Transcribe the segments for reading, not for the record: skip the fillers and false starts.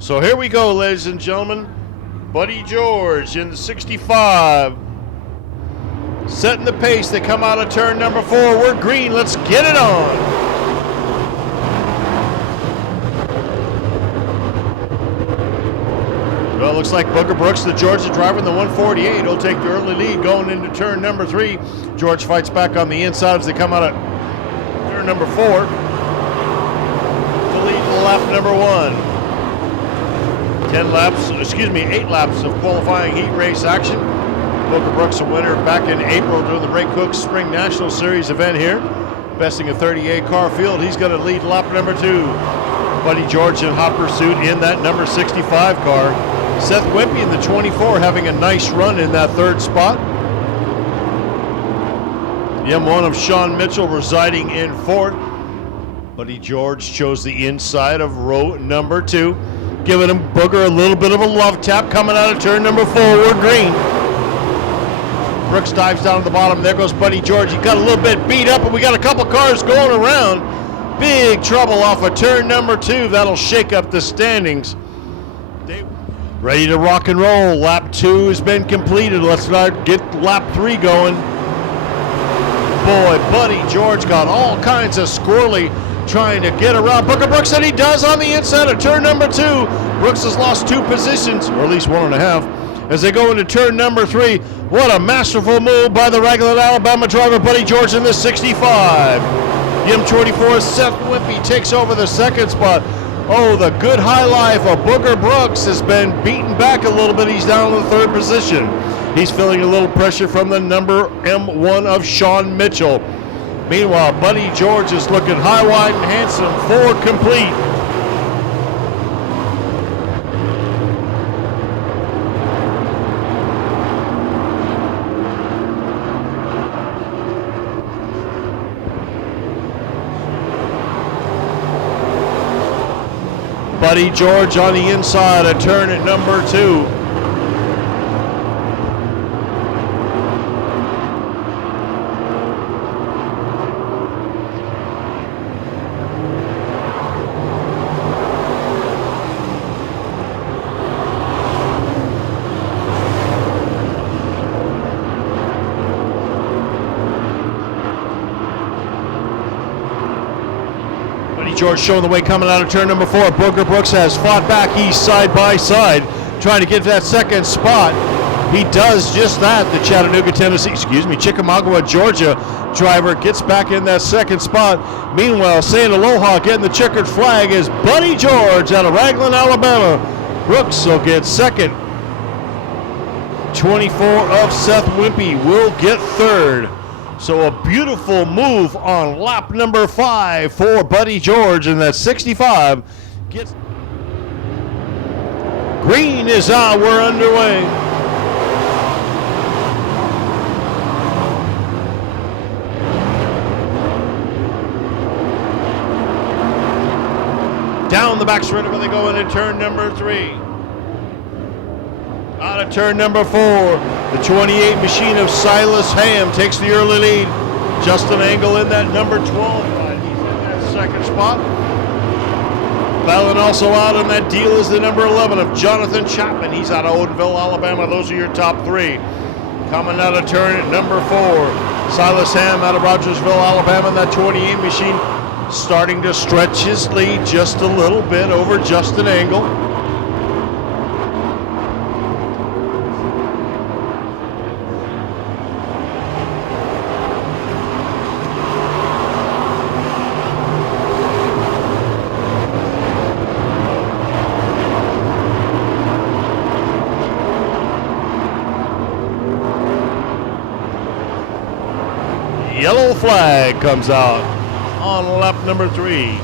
So here we go, ladies and gentlemen. Buddy George in the 65. Setting the pace. They come out of turn number 4. We're green. Let's get it on. Well, it looks like Booker Brooks, the Georgia driver in the 148, will take the early lead going into turn number 3. George fights back on the inside as they come out of turn number 4 to lead lap number 1. 8 laps of qualifying heat race action. Booker Brooks, a winner back in April during the Ray Cook Spring National Series event here. Besting a 38 car field. He's going to lead lap number 2. Buddy George in hot pursuit in that number 65 car. Seth Wimpy in the 24 having a nice run in that 3rd spot. The M1 of Sean Mitchell residing in 4th. Buddy George chose the inside of row number 2. Giving him Booger a little bit of a love tap coming out of turn number 4. We're green. Brooks dives down to the bottom. There goes Buddy George. He got a little bit beat up, and we got a couple cars going around. Big trouble off of turn number 2. That'll shake up the standings. Ready to rock and roll. Lap 2 has been completed. Let's not get lap 3 going. Boy, Buddy George got all kinds of squirrely trying to get around Booker Brooks, and he does on the inside of turn number 2. Brooks has lost 2 positions, or at least 1.5, as they go into turn number 3. What a masterful move by the Raglan, Alabama driver, Buddy George in the 65. The M24 Seth Wimpy takes over the 2nd spot. Oh, the good high life of Booker Brooks has been beaten back a little bit. He's down in the 3rd position. He's feeling a little pressure from the number M1 of Sean Mitchell. Meanwhile, Buddy George is looking high, wide, and handsome for complete. Buddy George on the inside of turn at number 2. George showing the way coming out of turn number 4. Booker Brooks has fought back. He's side by side trying to get to that 2nd spot. He does just that. The Chickamauga, Georgia driver gets back in that 2nd spot. Meanwhile, saying aloha, getting the checkered flag is Buddy George out of Raglan, Alabama. Brooks will get 2nd. 24 of Seth Wimpy will get 3rd. So a beautiful move on lap number 5 for Buddy George, and that 65 gets... Green is out. We're underway. Down the back straightaway they go into turn number 3. Out of turn number 4, the 28 machine of Silas Ham takes the early lead. Justin Angle in that number 12 line. He's in that 2nd spot. Battling also out on that deal is the number 11 of Jonathan Chapman. He's out of Odenville, Alabama. Those are your top 3. Coming out of turn at number 4, Silas Ham out of Rogersville, Alabama. That 28 machine starting to stretch his lead just a little bit over Justin Angle. Yellow flag comes out on lap number 3.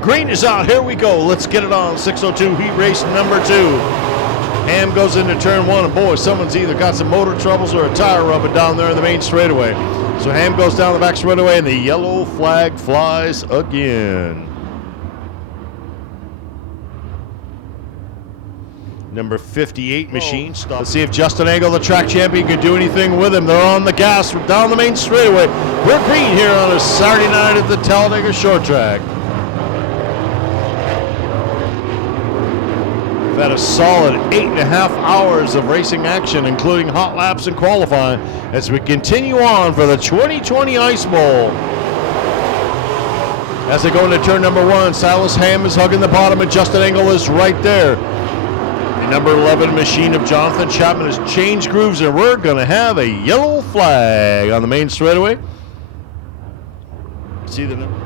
Green is out. Here we go. Let's get it on. 602 heat race number 2. Ham goes into turn 1, and boy, someone's either got some motor troubles or a tire rubbing down there in the main straightaway. So Ham goes down the back straightaway, and the yellow flag flies again. Number 58 machine. Stop. Let's see if Justin Angle, the track champion, can do anything with him. They're on the gas down the main straightaway. We're green here on a Saturday night at the Talladega Short Track. We've had a solid 8.5 hours of racing action, including hot laps and qualifying, as we continue on for the 2020 Ice Bowl. As they go into turn number 1, Silas Ham is hugging the bottom, and Justin Angle is right there. The number 11 machine of Jonathan Chapman has changed grooves, and we're going to have a yellow flag on the main straightaway. See the number?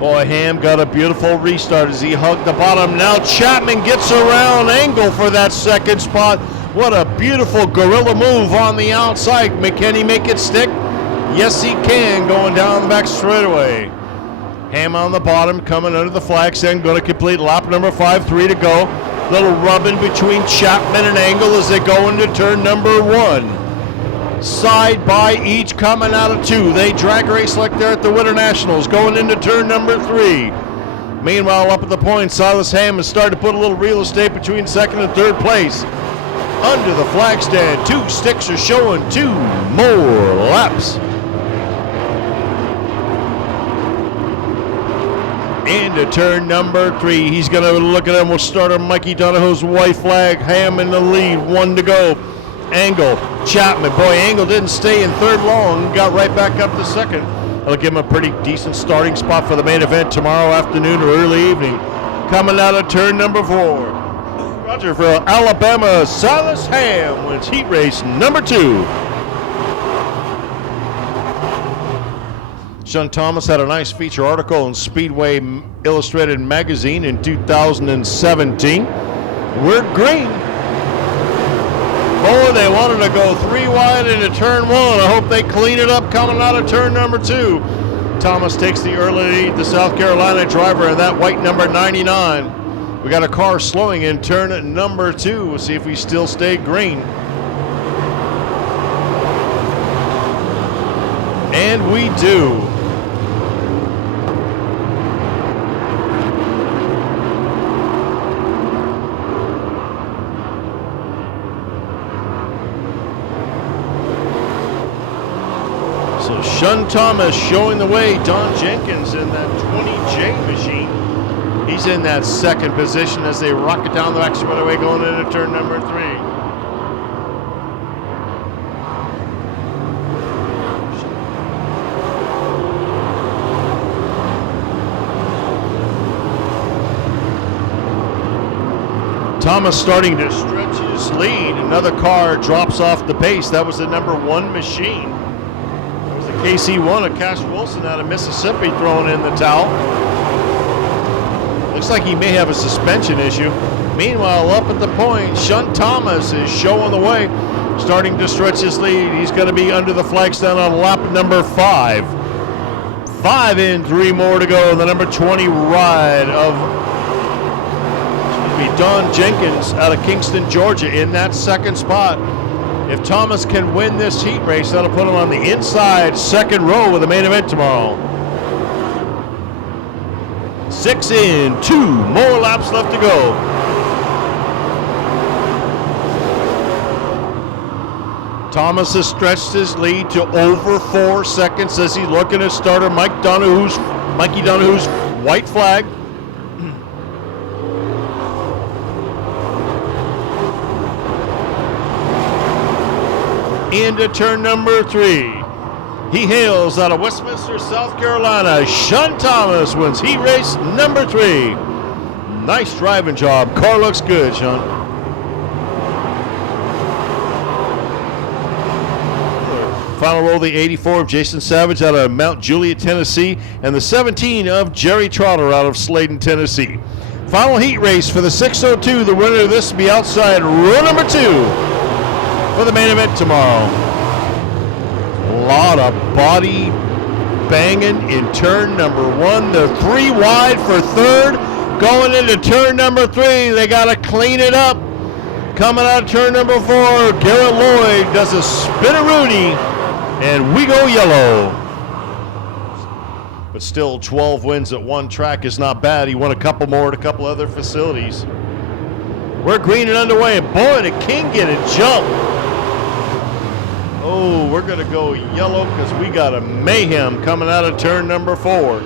Boy, Ham got a beautiful restart as he hugged the bottom. Now Chapman gets around Angle for that second spot. What a beautiful gorilla move on the outside. Can he make it stick? Yes, he can, going down the back straightaway. Ham on the bottom, coming under the flag stand, going to complete lap number 5, 3 to go. Little rubbing between Chapman and Angle as they go into turn number 1. Side by each coming out of 2. They drag race like they're at the Winter Nationals, going into turn number 3. Meanwhile, up at the point, Silas Ham has started to put a little real estate between second and third place. Under the flag stand, 2 sticks are showing 2 more laps. Into turn number 3. He's going to look at him. We'll start on Mikey Donahoo's white flag. Ham in the lead. 1 to go. Angle. Chapman. Boy, Angle didn't stay in third long. Got right back up to second. That'll give him a pretty decent starting spot for the main event tomorrow afternoon or early evening. Coming out of turn number 4. Rogerville, Alabama. Silas Ham wins heat race number 2. Sean Thomas had a nice feature article in Speedway Illustrated magazine in 2017. We're green. Boy, they wanted to go 3 wide into turn 1. I hope they clean it up coming out of turn number 2. Thomas takes the early lead, the South Carolina driver, and that white number 99. We got a car slowing in turn number 2. We'll see if we still stay green. And we do. So Shun Thomas showing the way. Don Jenkins in that 20J machine. He's in that second position as they rocket down the back straightaway going into turn number 3. Thomas starting to stretch his lead. Another car drops off the pace. That was the number 1 machine. That was the KC1 of Cash Wilson out of Mississippi throwing in the towel. Looks like he may have a suspension issue. Meanwhile, up at the point, Shun Thomas is showing the way, starting to stretch his lead. He's going to be under the flag stand on lap number 5. 5 in, 3 more to go. The number 20 ride of Don Jenkins out of Kingston, Georgia in that second spot. If Thomas can win this heat race, that'll put him on the inside second row with the main event tomorrow. 6 in, 2 more laps left to go. Thomas has stretched his lead to over 4 seconds as he's looking at starter Mikey Donahoo's white flag. Into turn number 3. He hails out of Westminster, South Carolina. Shun Thomas wins heat race number 3. Nice driving job. Car looks good, Shun. Final roll, the 84 of Jason Savage out of Mount Juliet, Tennessee, and the 17 of Jerry Trotter out of Sladen, Tennessee. Final heat race for the 602. The winner of this will be outside row number 2. For the main event tomorrow. A lot of body banging in turn number 1. They're 3 wide for third. Going into turn number 3, they got to clean it up. Coming out of turn number 4, Garrett Lloyd does a spin-a-rooney, and we go yellow. But still, 12 wins at one track is not bad. He won a couple more at a couple other facilities. We're green and underway, and boy, did King get a jump. Oh, we're going to go yellow because we got a mayhem coming out of turn number 4.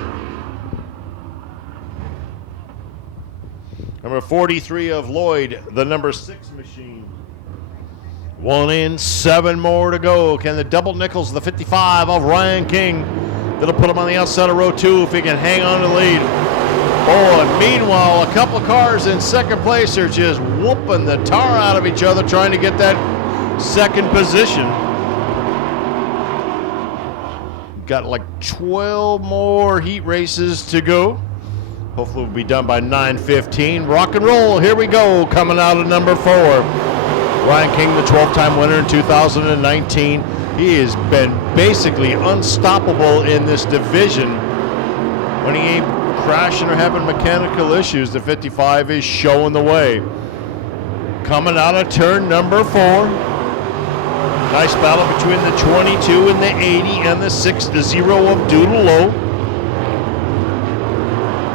Number 43 of Lloyd, the number 6 machine. 1 in, 7 more to go. Can the double nickels, the 55 of Ryan King, that'll put him on the outside of row 2 if he can hang on to the lead. Oh, and meanwhile, a couple of cars in second place are just whooping the tar out of each other trying to get that second position. Got like 12 more heat races to go. Hopefully we'll be done by 9:15. Rock and roll, here we go, coming out of number 4. Ryan King, the 12-time winner in 2019. He has been basically unstoppable in this division. When he ain't crashing or having mechanical issues, the 55 is showing the way. Coming out of turn number 4. Nice battle between the 22 and the 80 and the 6-0 of Doodle Low.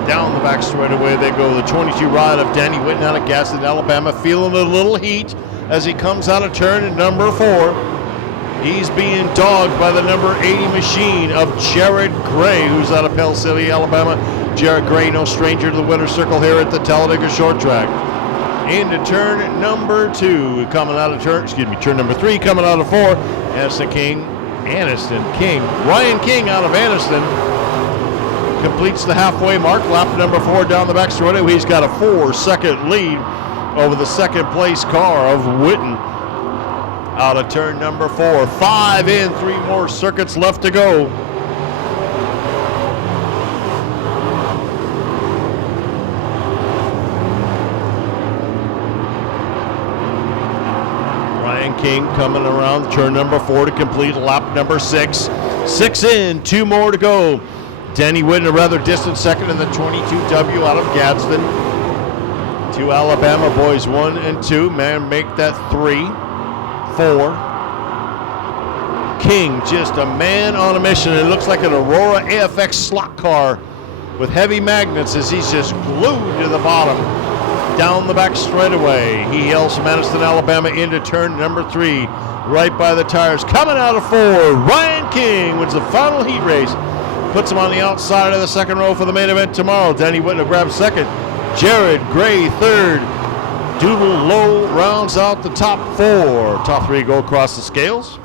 Down the back straightaway they go. The 22 ride of Danny Whitten out of Gadsden, Alabama, feeling a little heat as he comes out of turn number 4. He's being dogged by the number 80 machine of Jared Gray, who's out of Pell City, Alabama. Jared Gray, no stranger to the winner's circle here at the Talladega Short Track. Into turn number 2, coming out of turn number 3, coming out of 4. Aniston King, Ryan King out of Aniston completes the halfway mark. Lap number 4 down the back straightaway. He's got a 4-second lead over the second place car of Whitten. Out of turn number 4, 5 in, 3 more circuits left to go. King coming around turn number 4 to complete lap number 6. 6 in, 2 more to go. Danny Whitten a rather distant second in the 22W out of Gadsden. 2 Alabama boys, 1 and 2. Man, make that 3, 4. King, just a man on a mission. It looks like an Aurora AFX slot car with heavy magnets as he's just glued to the bottom. Down the back straightaway. He hails from Aniston, Alabama into turn number 3. Right by the tires. Coming out of 4, Ryan King wins the final heat race. Puts him on the outside of the second row for the main event tomorrow. Danny Whitten grabs second. Jared Gray third. Doodle Low rounds out the top 4. Top 3 go across the scales.